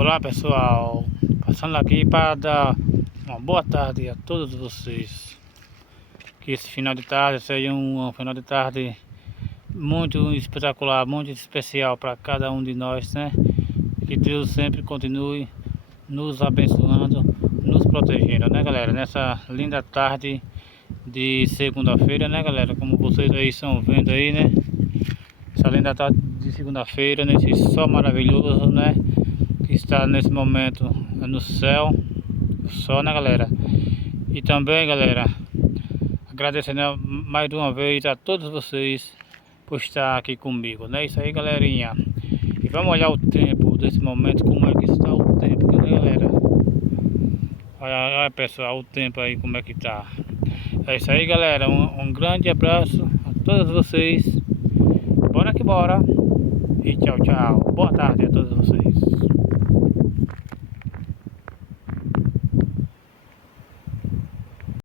Olá pessoal, passando aqui para dar uma boa tarde a todos vocês. Que esse final de tarde seja um final de tarde muito espetacular, muito especial para cada um de nós, né? Que Deus sempre continue nos abençoando, nos protegendo, né galera? Nessa linda tarde de segunda-feira, né galera? Como vocês aí estão vendo aí, né? Essa linda tarde de segunda-feira, nesse sol maravilhoso, né? Que está nesse momento no céu, o sol, né galera? E também galera, agradecendo mais de uma vez a todos vocês por estar aqui comigo, né? Isso aí galerinha. E vamos olhar o tempo desse momento, como é que está o tempo, né galera? Olha pessoal, o tempo aí como é que tá. É isso aí galera, um grande abraço a todos vocês. Bora que bora. E tchau, tchau. Boa tarde a todos vocês.